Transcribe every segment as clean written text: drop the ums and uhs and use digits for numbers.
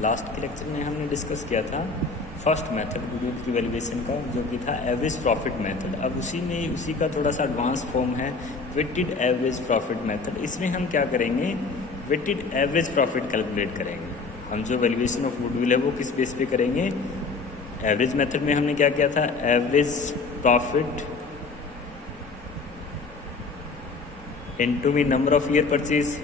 Last के lecture में हमने डिस्कस किया था फर्स्ट मेथड गुडविल की वैल्यूएशन का, जो कि था एवरेज प्रॉफिट मेथड। अब उसी का थोड़ा सा एडवांस फॉर्म है वेटेड एवरेज प्रॉफिट मेथड। इसमें हम क्या करेंगे, वेटेड एवरेज प्रॉफिट कैलकुलेट करेंगे। हम जो वैल्यूएशन ऑफ गुडविल है वो किस बेस पे करेंगे, एवरेज मेथड में हमने क्या किया था, average profit into the number of year purchase,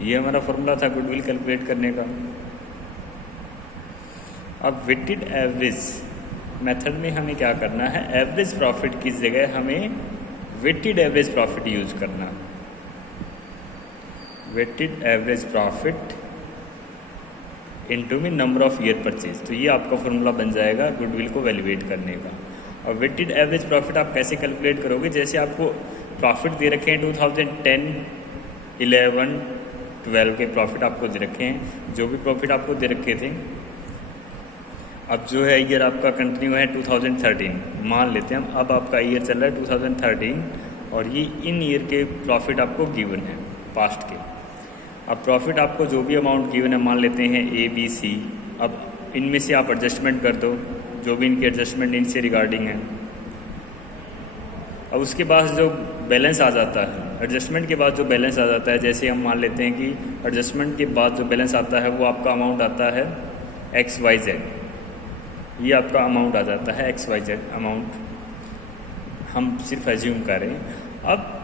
ये हमारा फॉर्मूला था गुडविल कैलकुलेट करने का। अब वेटेड एवरेज मेथड में हमें क्या करना है, एवरेज प्रॉफिट की जगह हमें वेटेड एवरेज प्रॉफिट यूज करना। वेटेड एवरेज प्रॉफिट इनटू में नंबर ऑफ ईयर परचेज, तो ये आपका फॉर्मूला बन जाएगा गुडविल को वैल्यूएट करने का। और वेटेड एवरेज प्रॉफिट आप कैसे कैलकुलेट करोगे, जैसे आपको प्रॉफिट दे रखे हैं 2010, 11, 12 के प्रॉफिट आपको दे रखे हैं, जो भी प्रॉफिट आपको दे रखे थे। अब जो है ईयर आपका कंटिन्यू है 2013 मान लेते हैं हम। अब आपका ईयर चल रहा है 2013 और ये इन ईयर के प्रॉफिट आपको गिवन है पास्ट के। अब प्रॉफिट आपको जो भी अमाउंट गिवन है मान लेते हैं ए बी सी। अब इनमें से आप एडजस्टमेंट कर दो, जो भी इनके एडजस्टमेंट इनसे रिगार्डिंग है। अब उसके बाद जो बैलेंस आ जाता है, एडजस्टमेंट के बाद जो बैलेंस आ जाता है, जैसे हम मान लेते हैं कि एडजस्टमेंट के बाद जो बैलेंस आता है वो आपका अमाउंट आता है XYZ। ये आपका अमाउंट आ जाता है XYZ अमाउंट, हम सिर्फ एज्यूम कर रहे हैं। अब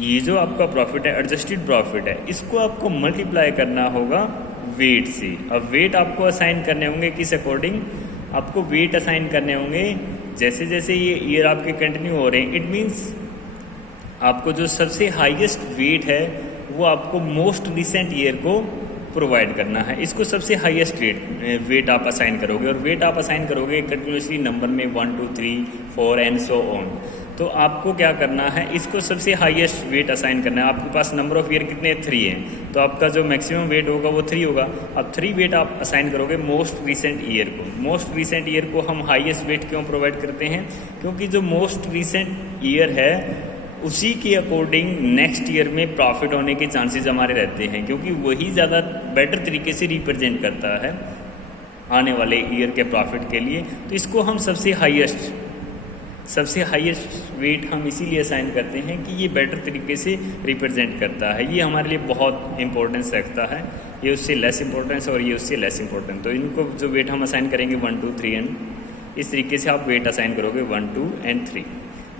ये जो आपका प्रॉफिट है, एडजस्टेड प्रॉफिट है, इसको आपको मल्टीप्लाई करना होगा वेट से। अब वेट आपको असाइन करने होंगे किस अकॉर्डिंग, आपको वेट असाइन करने होंगे जैसे जैसे ये ईयर आपके कंटिन्यू हो रहे हैं। इट मीन्स आपको जो सबसे हाईएस्ट वेट है वो आपको मोस्ट रिसेंट ईयर को प्रोवाइड करना है। इसको सबसे हाईएस्ट वेट आप असाइन करोगे, और वेट आप असाइन करोगे कंटिन्यूसली नंबर में 1 2 3 4 एंड सो ऑन। तो आपको क्या करना है, इसको सबसे हाईएस्ट वेट असाइन करना है। आपके पास नंबर ऑफ ईयर कितने 3 हैं, तो आपका जो मैक्सिमम वेट होगा वो 3 होगा। अब 3 वेट आप असाइन करोगे मोस्ट रिसेंट ईयर को। मोस्ट रिसेंट ईयर को हम हाईएस्ट वेट क्यों प्रोवाइड करते हैं, क्योंकि जो मोस्ट रिसेंट ईयर है उसी के अकॉर्डिंग नेक्स्ट ईयर में प्रॉफिट होने के चांसेस हमारे रहते हैं, क्योंकि वही ज़्यादा बेटर तरीके से रिप्रेजेंट करता है आने वाले ईयर के प्रॉफिट के लिए। तो इसको हम सबसे हाईएस्ट वेट हम इसीलिए असाइन करते हैं कि ये बेटर तरीके से रिप्रेजेंट करता है। ये हमारे लिए बहुत इंपॉर्टेंस रखता है, ये उससे लेस इंपॉर्टेंस और ये उससे लेस इंपॉर्टेंट। तो इनको जो वेट हम असाइन करेंगे 1 2 3 एंड इस तरीके से आप वेट असाइन करोगे 1 2 एंड 3।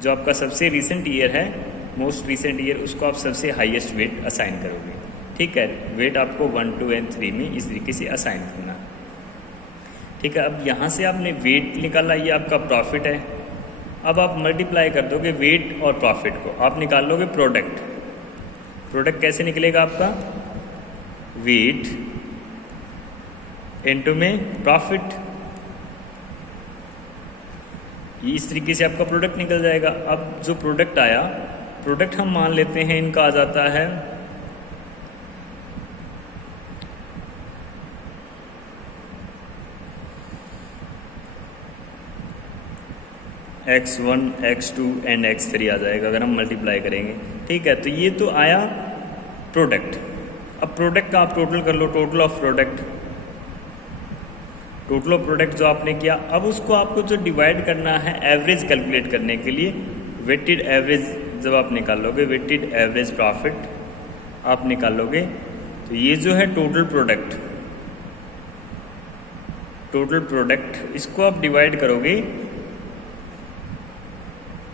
जो आपका सबसे रिसेंट ईयर है, मोस्ट रिसेंट ईयर, उसको आप सबसे हाईएस्ट वेट असाइन करोगे। ठीक है, वेट आपको 1 2 एंड 3 में इस तरीके से असाइन करना। ठीक है, अब यहाँ से आपने वेट निकाला, ये आपका प्रॉफिट है। अब आप मल्टीप्लाई कर दोगे वेट और प्रॉफिट को, आप निकाल लोगे प्रोडक्ट। प्रोडक्ट कैसे निकलेगा आपका, वेट इनटू में प्रॉफिट, इस तरीके से आपका प्रोडक्ट निकल जाएगा। अब जो प्रोडक्ट आया, प्रोडक्ट हम मान लेते हैं इनका आ जाता है X1 X2 एंड X3 आ जाएगा अगर हम मल्टीप्लाई करेंगे। ठीक है, तो ये तो आया प्रोडक्ट। अब प्रोडक्ट का आप टोटल कर लो, total of product, total of product जो आपने किया। अब उसको आपको जो डिवाइड करना है एवरेज कैलकुलेट करने के लिए, वेटेड एवरेज जब आप निकालोगे, वेटेड एवरेज प्रॉफिट आप निकालोगे, तो ये जो है टोटल प्रोडक्ट, इसको आप डिवाइड करोगे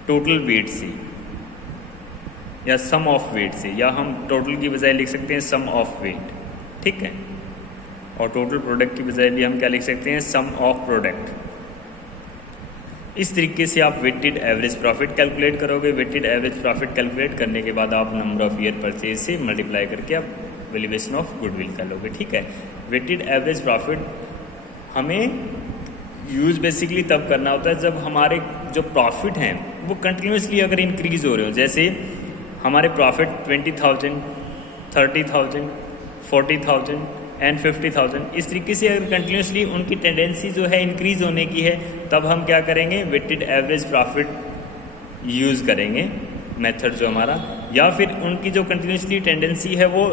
टोटल वेट से या सम ऑफ वेट से, या हम टोटल की बजाय लिख सकते हैं सम ऑफ वेट। ठीक है, और टोटल प्रोडक्ट की बजाय भी हम क्या लिख सकते हैं, सम ऑफ प्रोडक्ट। इस तरीके से आप वेटेड एवरेज प्रॉफिट कैलकुलेट करोगे। वेटेड एवरेज प्रॉफिट कैलकुलेट करने के बाद आप नंबर ऑफ ईयर परचेज से मल्टीप्लाई करके आप वैल्यूएशन ऑफ गुडविल कर लोगे। ठीक है, वेटेड एवरेज प्रॉफिट हमें यूज बेसिकली तब करना होता है जब हमारे जो प्रॉफिट हैं वो कंटिन्यूसली अगर इंक्रीज हो रहे हो। जैसे हमारे प्रॉफिट 20,000, 30,000, 40,000 एंड 50,000, इस तरीके से अगर कंटिन्यूसली उनकी टेंडेंसी जो है इंक्रीज होने की है, तब हम क्या करेंगे, वेटेड एवरेज प्रॉफिट यूज़ करेंगे मेथड जो हमारा। या फिर उनकी जो कंटिन्यूसली टेंडेंसी है वो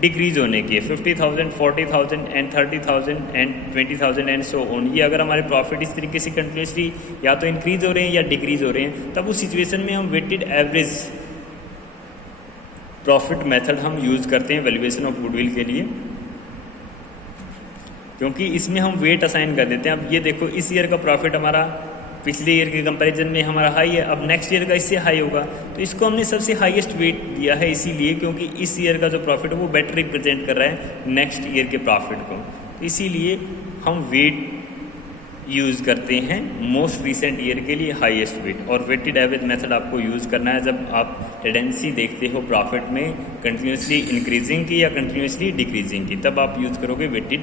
डिक्रीज होने की है, 50,000, 40,000 and 30,000 and 20,000 and so on. ये अगर हमारे प्रॉफिट इस तरीके से कंटिन्यूसली या तो इंक्रीज हो रहे हैं या डिक्रीज हो रहे हैं, तब उस सिचुएशन में हम वेटेड एवरेज प्रॉफिट मेथड हम यूज़ करते हैं वैल्यूएशन ऑफ गुडविल के लिए, क्योंकि इसमें हम वेट असाइन कर देते हैं। अब ये देखो, इस ईयर का प्रॉफिट हमारा पिछले ईयर के कंपैरिजन में हमारा हाई है, अब नेक्स्ट ईयर का इससे हाई होगा, तो इसको हमने सबसे हाईएस्ट वेट दिया है, इसीलिए क्योंकि इस ईयर का जो प्रॉफिट है वो बेटर रिप्रेजेंट कर रहा है नेक्स्ट ईयर के प्रॉफिट को, तो इसीलिए हम वेट यूज़ करते हैं मोस्ट रिसेंट ईयर के लिए हाईएस्ट वेट। और वेटेड एवरेज मेथड आपको यूज़ करना है जब आप टेंडेंसी देखते हो प्रॉफिट में कंटिन्यूसली इंक्रीजिंग की या कंटिन्यूसली डिक्रीजिंग की, तब आप यूज़ करोगे वेटेड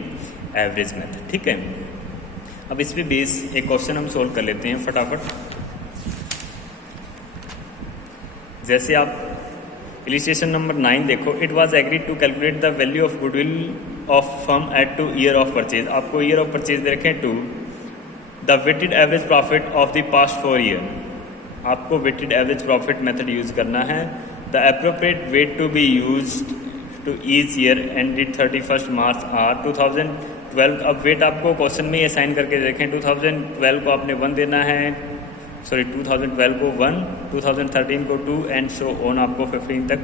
एवरेज मेथड। ठीक है, अब इस पे बेस एक क्वेश्चन हम सोल्व कर लेते हैं फटाफट। जैसे आप इलिस्ट्रेशन नंबर 9 देखो, it was agreed to calculate the value of goodwill of firm at 2 year of purchase. आपको ईयर ऑफ परचेज दे रखे हैं 2, the weighted average profit of the past 4 year. आपको weighted average profit method use करना है। The appropriate weight to be use to each year ended 31 March are 2012। अब wait आपको question में ये साइन करके देखें, 2012 को आपने 1 देना है, सॉरी 2012 को 1, 2013 को 2 एंड सो ऑन, आपको 15 तक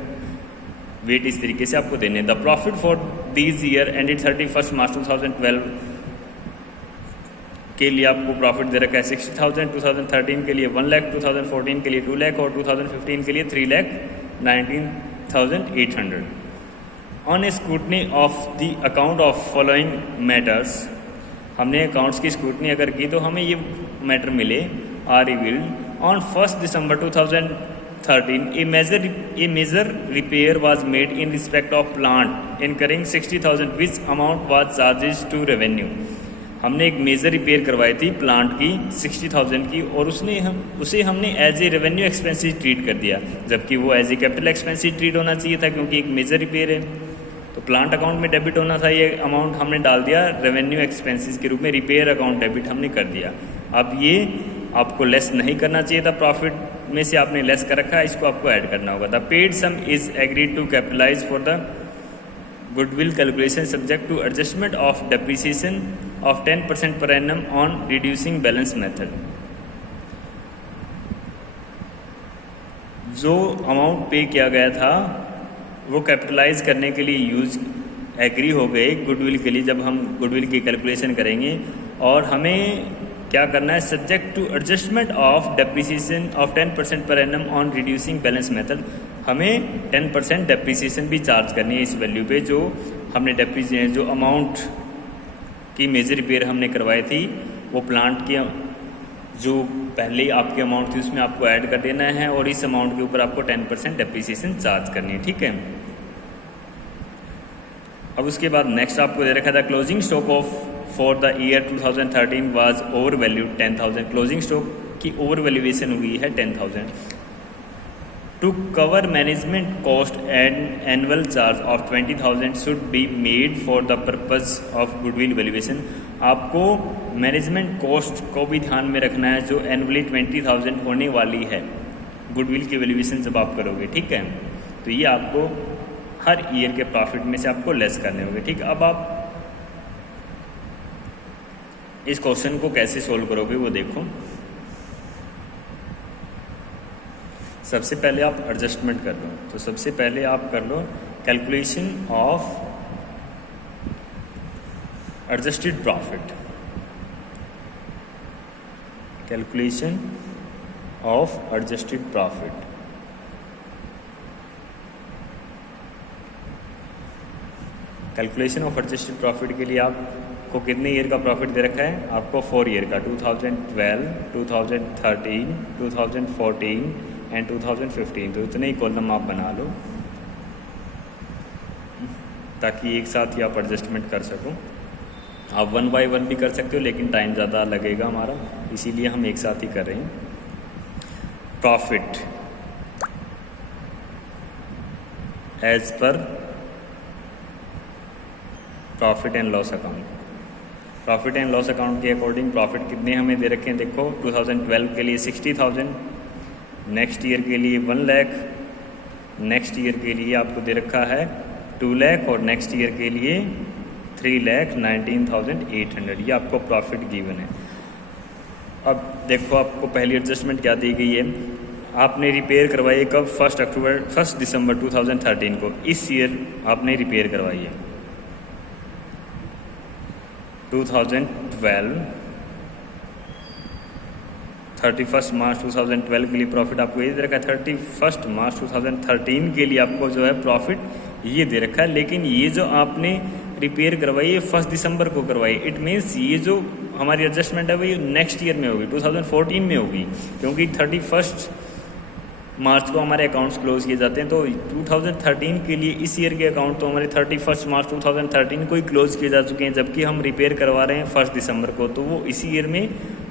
वेट इस तरीके से आपको देने। The profit for these year ended 31 मार्च 2012 के लिए आपको प्रॉफिट दे रखा है 60,000, 2013 के लिए 1 लाख, 2014 के लिए 2 लाख और 2015 के लिए 3,19,800। On a scrutiny of the account of following matters, हमने अकाउंट्स की स्क्रूटनी अगर की तो हमें ये मैटर मिले, are revealed on 1 December 2013 a major repair was made in respect of plant incurring 60,000 which amount was charges to revenue. हमने एक मेजर रिपेयर करवाई थी प्लांट की 60,000 की, और उसे हमने as a revenue expenses treat कर दिया, जबकि वो as a capital expenses treat होना चाहिए था, क्योंकि एक मेजर रिपेयर है। तो प्लांट अकाउंट में डेबिट होना था, ये अमाउंट हमने डाल दिया रेवेन्यू एक्सपेंसेस के रूप में, रिपेयर अकाउंट डेबिट हमने कर दिया। अब ये आपको लेस नहीं करना चाहिए था, प्रॉफिट में से आपने लेस कर रखा है, इसको आपको ऐड करना होगा। The paid sum is agreed to capitalize for the goodwill calculation subject to adjustment of depreciation of 10% per annum on reducing balance method। जो अमाउंट पे किया गया था वो कैपिटलाइज करने के लिए यूज एग्री हो गए गुडविल के लिए, जब हम गुडविल की कैलकुलेशन करेंगे। और हमें क्या करना है, subject to adjustment of depreciation of 10% per annum on reducing balance method. हमें 10% डेप्रिसिएशन भी चार्ज करनी है इस वैल्यू पे, जो हमने जो अमाउंट की मेजर रिपेयर हमने करवाई थी, वो प्लांट की जो पहले आपकी अमाउंट थी उसमें आपको ऐड कर देना है, और इस अमाउंट के ऊपर आपको 10% डेप्रिसिएशन चार्ज करनी है। ठीक है, अब उसके बाद नेक्स्ट आपको दे रखा था closing stock of for the year 2013 was over valued 10,000। Closing stock की ओवर वैल्यूएशन हुई है 10,000। To cover management cost and annual charge of 20,000 should be made for the purpose of goodwill valuation. आपको management cost को भी ध्यान में रखना है, जो एनुअली 20,000 होने वाली है गुडविल की वैल्यूएशन जब आप करोगे। ठीक है, तो ये आपको हर ईयर के प्रॉफिट में से आपको लेस करने होंगे। ठीक, अब आप इस क्वेश्चन को कैसे सोल्व करोगे वो देखो। सबसे पहले आप एडजस्टमेंट कर लो, तो सबसे पहले आप कर लो calculation of adjusted profit. Calculation of adjusted profit. Calculation of adjusted profit के लिए आपको कितने ईयर का प्रॉफिट दे रखा है, आपको 4 ईयर का, 2012, 2013, 2014 एंड 2015। तो इतने ही कॉलम आप बना लो ताकि एक साथ ही आप एडजस्टमेंट कर सको। आप 1 बाय 1 भी कर सकते हो, लेकिन टाइम ज़्यादा लगेगा हमारा, इसीलिए हम एक साथ ही कर रहे हैं। Profit as per profit and loss account. Profit and loss account के अकॉर्डिंग प्रॉफिट कितने हमें दे रखे हैं, देखो 2012 के लिए 60,000, नेक्स्ट ईयर के लिए 1 लाख, नेक्स्ट ईयर के लिए आपको दे रखा है 2 लाख और नेक्स्ट ईयर के लिए 3,19,800, ये आपको प्रॉफिट गिवन है। अब देखो आपको पहली एडजस्टमेंट क्या दी गई है, आपने रिपेयर करवाई है कब, 1 दिसंबर 2013 को, इस ईयर आपने रिपेयर करवाई है 2012, 31 मार्च 2012 के लिए प्रॉफिट आपको ये दे रखा है, 31 मार्च 2013 के लिए आपको जो है प्रॉफिट ये दे रखा है। लेकिन ये जो आपने रिपेयर करवाई है 1 दिसंबर को करवाई, इट मीन्स ये जो हमारी एडजस्टमेंट है वो ये नेक्स्ट ईयर में होगी, 2014 में होगी, क्योंकि 31 मार्च को हमारे अकाउंट्स क्लोज किए जाते हैं। तो 2013 के लिए इस ईयर के अकाउंट तो हमारे 31 मार्च 2013 को ही क्लोज किए जा चुके हैं, जबकि हम रिपेयर करवा रहे हैं 1 दिसंबर को, तो वो इसी ईयर में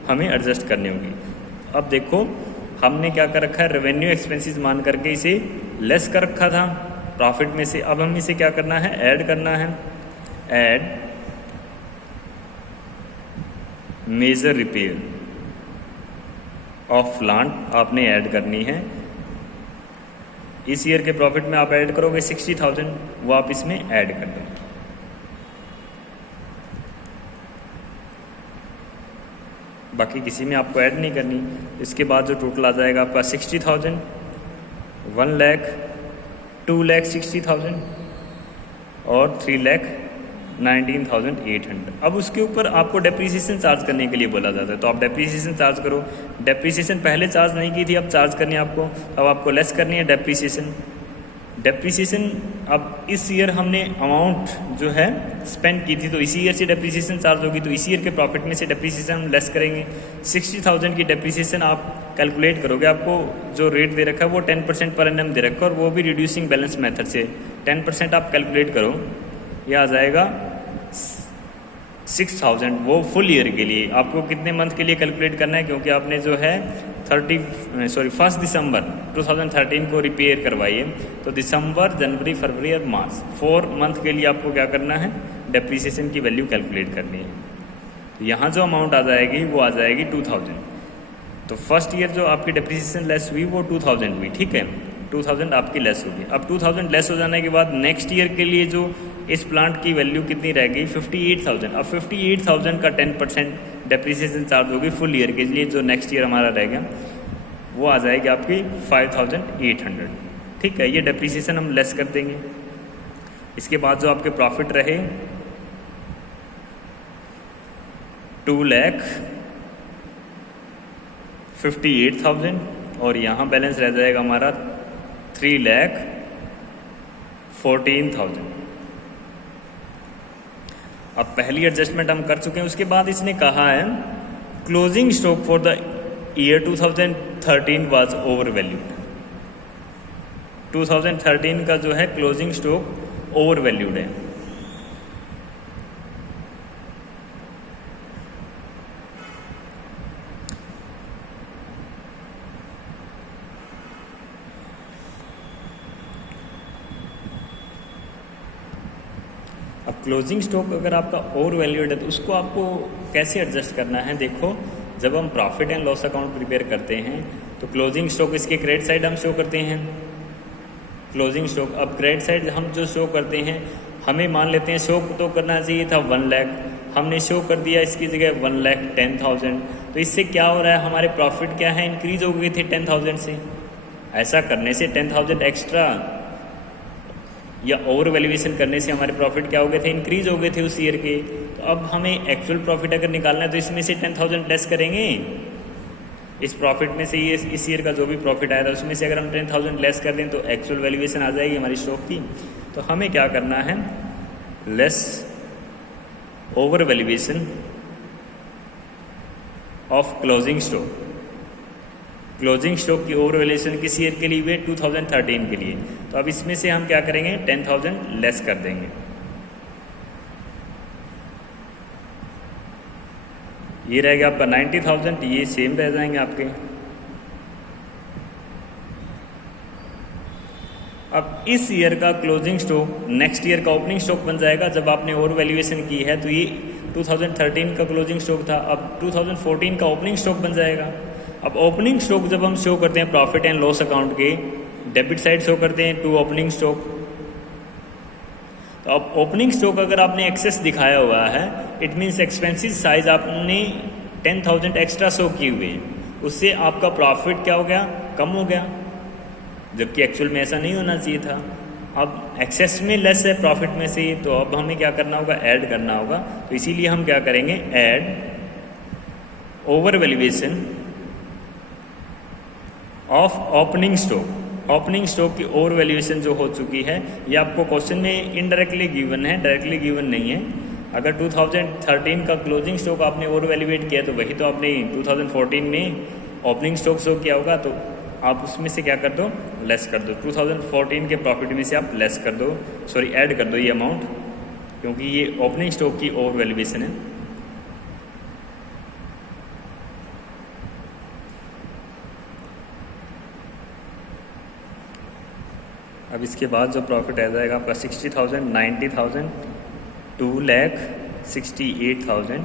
हमें एडजस्ट करनी होगी। अब देखो हमने क्या कर रखा है, रेवेन्यू एक्सपेंसेस मान करके इसे लेस कर रखा था प्रॉफिट में से। अब हम इसे क्या करना है, ऐड करना है। Add major repair of plant आपने ऐड करनी है। इस ईयर के प्रॉफिट में आप ऐड करोगे 60,000, वो आप इसमें ऐड कर दो। बाकी किसी में आपको ऐड नहीं करनी। इसके बाद जो टोटल आ जाएगा आपका 60,000, 1 लाख, 2,60,000 और 3,19,800। अब उसके ऊपर आपको डेप्रीसिएशन चार्ज करने के लिए बोला जाता है, तो आप डेप्रीसिएशन चार्ज करो। डेप्रीसिएशन पहले चार्ज नहीं की थी, अब चार्ज करनी है आपको, अब आपको लेस करनी है डेप्रीसिएशन। डेप्रीसिएशन अब इस ईयर हमने अमाउंट जो है स्पेंड की थी, तो इसी ईयर से डेप्रीसिएशन चार्ज होगी, तो इसी ईयर के प्रॉफिट में से डेप्रीसिएशन हम लेस करेंगे। 60,000 की डेप्रीसिएशन आप कैलकुलेट करोगे, आपको जो रेट दे रखा है वो 10% पर एनम दे रखा है, और वो भी रिड्यूसिंग बैलेंस मेथड से 10% आप कैलकुलेट करो, ये आ जाएगा 6,000। वो फुल ईयर के लिए आपको कितने मंथ के लिए कैलकुलेट करना है, क्योंकि आपने जो है 1 दिसंबर 2013 को रिपेयर करवाई है, तो दिसंबर, जनवरी, फरवरी और मार्च 4 मंथ के लिए आपको क्या करना है, डेप्रीसिएशन की वैल्यू कैलकुलेट करनी है। तो यहाँ जो अमाउंट आ जाएगी वो आ जाएगी 2,000। तो फर्स्ट ईयर जो आपकी डेप्रीसिएशन लेस हुई वो 2,000 हुई, ठीक है, 2,000 आपकी लेस होगी। अब 2,000 लेस हो जाने के बाद नेक्स्ट ईयर के लिए जो इस प्लांट की वैल्यू कितनी रहेगी, 58,000। अब 58,000 का 10% डेप्रीसिएशन चार्ज होगी फुल ईयर के लिए, जो नेक्स्ट ईयर हमारा रहेगा वो आ जाएगी आपकी 5,800, ठीक है। ये डेप्रीसिएशन हम लेस कर देंगे। इसके बाद जो आपके प्रॉफिट रहे 2,58,000 और यहाँ बैलेंस रह जाएगा हमारा 3,14,000। अब पहली एडजस्टमेंट हम कर चुके हैं। उसके बाद इसने कहा है closing stock for the year 2013 was over valued. 2013 का जो है क्लोजिंग स्टॉक ओवर वैल्यूड है। अब क्लोजिंग स्टॉक अगर आपका ओवर वैल्यूड है तो उसको आपको कैसे एडजस्ट करना है। देखो, जब हम profit and loss account prepare करते हैं तो क्लोजिंग स्टॉक इसके क्रेडिट साइड हम शो करते हैं। क्लोजिंग स्टॉक, अब क्रेडिट साइड हम जो शो करते हैं, हमें मान लेते हैं शो तो करना चाहिए था 1 लाख, हमने शो कर दिया इसकी जगह 1,10,000। तो इससे क्या हो रहा है, हमारे प्रॉफिट क्या है, इंक्रीज हो गए थे 10,000 से। ऐसा करने से 10,000 एक्स्ट्रा या ओवर वैल्यूएशन करने से हमारे प्रॉफिट क्या हो गए थे, इंक्रीज हो गए थे उस ईयर के। तो अब हमें एक्चुअल प्रॉफिट अगर निकालना है तो इसमें से 10,000 लेस करेंगे। इस प्रॉफिट में से ये इस ईयर का जो भी प्रॉफिट आया था उसमें से अगर हम 10,000 लेस कर दें तो एक्चुअल वैल्यूएशन आ जाएगी हमारी स्टॉक की। तो हमें क्या करना है, less over valuation of closing stock. Closing stock की ओवर वैल्यूएशन किस ईयर के लिए हुई, 2013 के लिए। तो अब इसमें से हम क्या करेंगे, 10,000 लेस कर देंगे। ये रहेगा आपका 90,000, ये सेम रह जाएंगे आपके। अब इस ईयर का क्लोजिंग स्टॉक नेक्स्ट ईयर का ओपनिंग स्टॉक बन जाएगा जब आपने ओवर वैल्यूएशन की है। तो ये 2013 का क्लोजिंग स्टॉक था, अब 2014 का ओपनिंग स्टॉक बन जाएगा। अब ओपनिंग स्टॉक जब हम शो करते हैं प्रॉफिट एंड लॉस अकाउंट के डेबिट साइड शो करते हैं टू ओपनिंग स्टॉक, तो अब ओपनिंग स्टॉक अगर आपने एक्सेस दिखाया हुआ है, इट मीन्स एक्सपेंसिव साइज आपने 10,000 एक्स्ट्रा शो किए हुए हैं, उससे आपका प्रॉफिट क्या हो गया, कम हो गया, जबकि एक्चुअल में ऐसा नहीं होना चाहिए था। अब एक्सेस में लेस है प्रॉफिट में से, तो अब हमें क्या करना होगा, ऐड करना होगा। तो इसीलिए हम क्या करेंगे, add over valuation of opening stock. Opening stock की ओवर वैल्यूएशन जो हो चुकी है, ये आपको क्वेश्चन में इनडायरेक्टली गिवन है, डायरेक्टली गिवन नहीं है। अगर 2013 का क्लोजिंग स्टॉक आपने ओवर वैल्यूएट किया तो वही तो आपने 2014 में ओपनिंग स्टॉक शो किया होगा, तो आप उसमें से क्या कर दो, लेस कर दो। 2014 के प्रॉफिट में से आप लेस कर दो, सॉरी ऐड कर दो ये अमाउंट, क्योंकि ये ओपनिंग स्टॉक की ओवर वैल्यूएशन है। अब इसके बाद जो प्रॉफिट आ जाएगा आपका 60,000, 90,000, 2,68,000,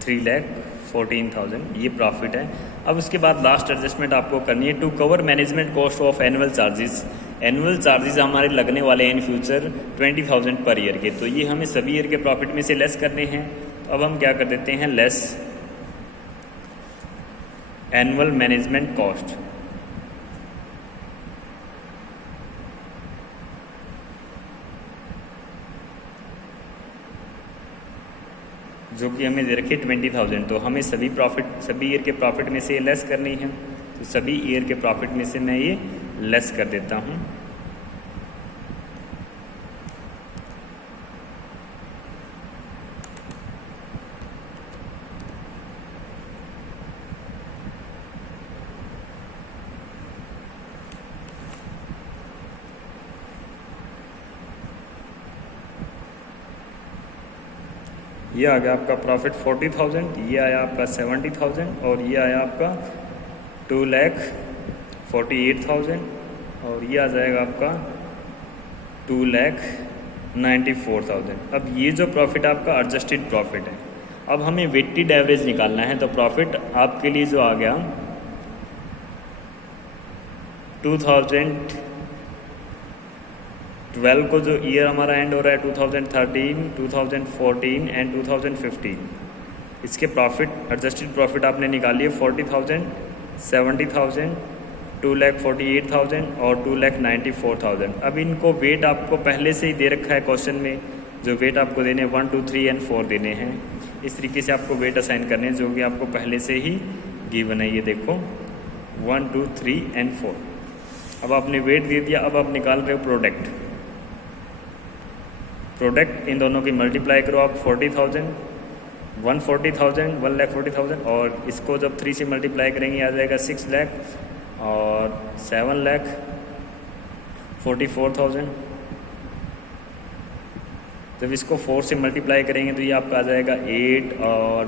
3,14,000, ये प्रॉफिट है। अब उसके बाद लास्ट एडजस्टमेंट आपको करनी है to cover management cost of annual charges. Annual charges हमारे लगने वाले हैं इन फ्यूचर 20,000 पर ईयर के, तो ये हमें सभी ईयर के प्रॉफिट में से लेस करने हैं। तो अब हम क्या कर देते हैं, लेस एनुअल मैनेजमेंट कॉस्ट, जो कि हमें दे रखी है 20,000। तो हमें सभी ईयर के प्रॉफिट में से ये लेस करनी है, तो सभी ईयर के प्रॉफिट में से मैं ये लेस कर देता हूँ। ये आ गया आपका प्रॉफिट 40,000, ये आया आपका 70,000, और ये आया आपका 2,48,000, और ये आ जाएगा आपका 2,94,000। अब ये जो प्रॉफिट आपका एडजस्टेड प्रॉफिट है। अब हमें वेटेड एवरेज निकालना है, तो प्रॉफिट आपके लिए जो आ गया 2012 को जो ईयर हमारा एंड हो रहा है 2013, 2014 एंड 2015, इसके प्रॉफिट एडजस्टेड प्रॉफिट आपने निकाली है 40,000, 70,000, 2,48,000 और 2,94,000। अब इनको वेट आपको पहले से ही दे रखा है क्वेश्चन में, जो वेट आपको देने 1, 2, 3 एंड 4 देने हैं। इस तरीके से आपको वेट असाइन करने हैं, जो कि आपको पहले से ही गिवन है। ये देखो 1, 2, 3 एंड 4। अब आपने वेट दे दिया, अब आप निकाल रहे हो प्रोडक्ट। इन दोनों की मल्टीप्लाई करो आप 40,000, 140,000, 1,40,000, और इसको जब 3 से मल्टीप्लाई करेंगे आ जाएगा 6 लाख और 7,44,000। जब इसको 4 से मल्टीप्लाई करेंगे तो ये आपका आ जाएगा 8 और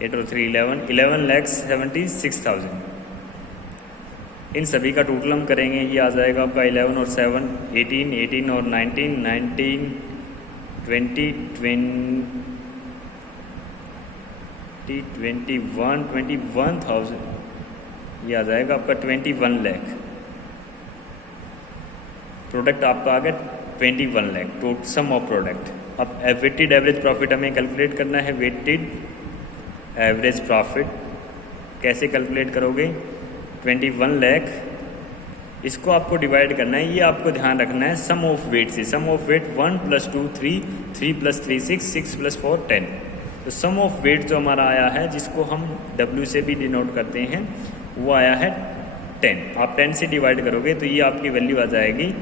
3 11,76,000। इन सभी का टोटल हम करेंगे, ये आ जाएगा आपका 11 और 7 18, 18 और 19, 19, 20, 21,000, ये आ जाएगा आपका 21 लाख। प्रोडक्ट आपका आ गया 21 lakh, total sum of product. अब वेटेड एवरेज प्रॉफिट हमें कैलकुलेट करना है। वेटेड एवरेज प्रॉफिट कैसे कैलकुलेट करोगे, 21 लाख, इसको आपको डिवाइड करना है। ये आपको ध्यान रखना है सम ऑफ वेट से। सम ऑफ वेट 1 + 2 3, 3 + 3 6, 6 + 4 10। तो सम ऑफ वेट जो हमारा आया है, जिसको हम W से भी डिनोट करते हैं, वो आया है 10। आप 10 से डिवाइड करोगे तो ये आपकी वैल्यू आ जाएगी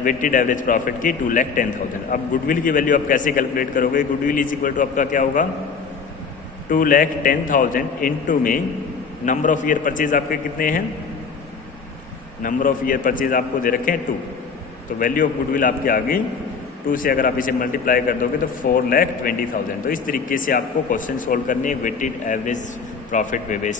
वेटेड एवरेज प्रॉफिट की 2,10,000। अब गुडविल की वैल्यू आप कैसे कैलकुलेट करोगे, गुडविल इज इक्वल टू आपका क्या होगा 2,10,000 इंटू में नंबर ऑफ ईयर परचेज आपके कितने हैं, नंबर ऑफ ईयर परचेज आपको दे रखे हैं 2, तो वैल्यू ऑफ गुडविल आपकी आ गई 2 से। अगर आप इसे मल्टीप्लाई कर दोगे तो 4,20,000। तो इस तरीके से आपको क्वेश्चन सोल्व करनी है वेटेड एवरेज प्रॉफिट पे बेस